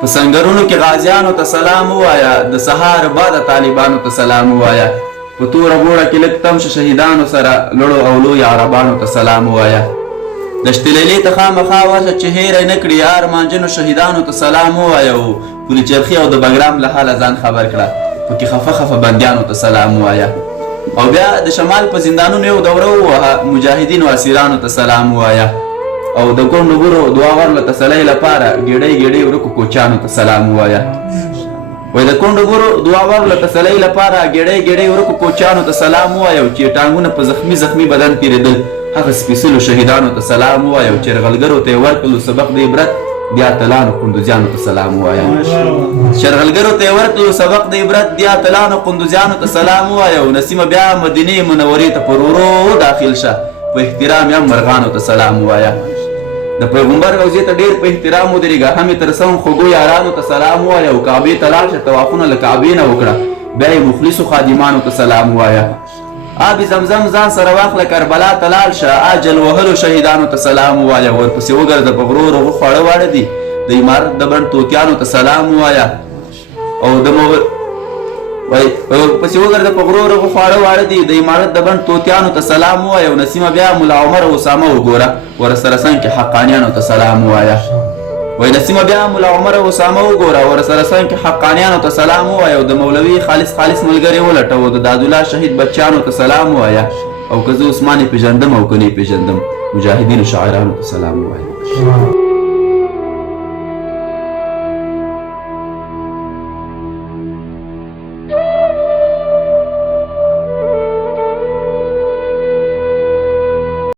په سنګرونو کې غازیانو ته سلام ووایه، د سهار بعد طالبانو ته سلام ووایه، په توره بوړه کې لږ تم شه شهیدانو سره لړو او لوی عربانو ته سلام ووایه. دشت لیلې ته خامخا ورشه چې هیره نه کړي یار مانجنو شهیدانو ته سلام ووایه او پل چرخي او د بګرام له حاله ځان خبر کړه، پکې خفه خفه بندیانو ته سلام ووایه. او بیا د شمال په زندانونو یو دوره ووهه، مجاهدینو اسیرانو ته سلام ووایه او د کونډو ګورو دعا ورله تسلۍ لپاره ګېډۍ ګېډۍ ورکو کوچانو ته سلام ووایه. وایي د کونډو ګورو دعا ورله تسلۍ لپاره ګېډۍ ګېډۍ ورکو کوچانو ته سلام ووایه او چې ټانګونه په زخمي زخمي بدن تېرېدل هغه سپېڅلو شهیدانو ته سلام ووایه او چرغلګرو ته یې ورکړلو سبق د عبرت بیا اتلانو قندوزیانو ته سلام ووایه. چرغلګرو ته یې ورکړلو سبق د عبرت بیا اتلانو قندوزیانو ته سلام ووایه او نسیمه بیا مدینې منورې ته پر ورو داخل شه، په احترام یې مرغانو ته سلام ووایه. د پیغمبر روضې ته ډېر په احترام ودرېږه، هم یې تر څنګ خوږو یارانو ته سلام ووایه او کعبې ته لاړ شه، طوافونه له کعبې نه وکړه، بیا یې مخلصو خادمانو ته سلام ووایه. آب زمزم ځان سره واخله کربلا ته لاړ شه، اجل وهلو شهیدانو ته سلام ووایه. ورپسې وګرځه په غرو رغو خواړه واړه دي، د عمارت د بڼ توتیانو ته سلام ووایه او د ورپسې وګرځه په غرو رغو خواړه واړه دي، د عمارت د بڼ توتیانو ته سلام ووایه او نسیمه بیا ملا عمر او اسامه وګوره، ورسره څنګ کې حقانیانو ته سلام ووایه. وایي نسیمه بیا ملا عمر او اسامه وګوره، ورسره څنګ کې حقانیانو ته سلام ووایه او د مولوي خالص ملګري ولټه او د دادالله شهید بچیانو ته سلام ووایه او که زه عثمان یې پېژندم او که نه یې پېژندم مجاهدینو شاعرانو ته سلام ووایه.